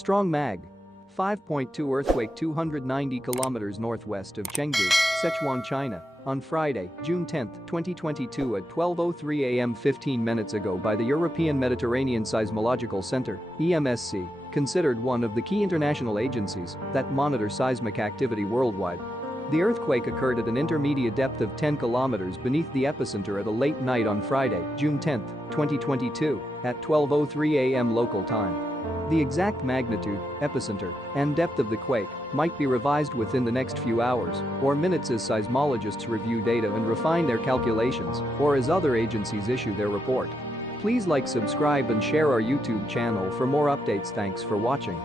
Strong Mag. 5.2 earthquake 290 kilometers northwest of Chengdu, Sichuan, China, on Friday, June 10, 2022 at 12:03 a.m. 15 minutes ago by the European Mediterranean Seismological Center, EMSC, considered one of the key international agencies that monitor seismic activity worldwide. The earthquake occurred at an intermediate depth of 10 kilometers beneath the epicenter at a late night on Friday, June 10, 2022, at 12:03 a.m. local time. The exact magnitude, epicenter, and depth of the quake might be revised within the next few hours or minutes as seismologists review data and refine their calculations, or as other agencies issue their report. Please like, subscribe and share our YouTube channel for more updates. Thanks for watching.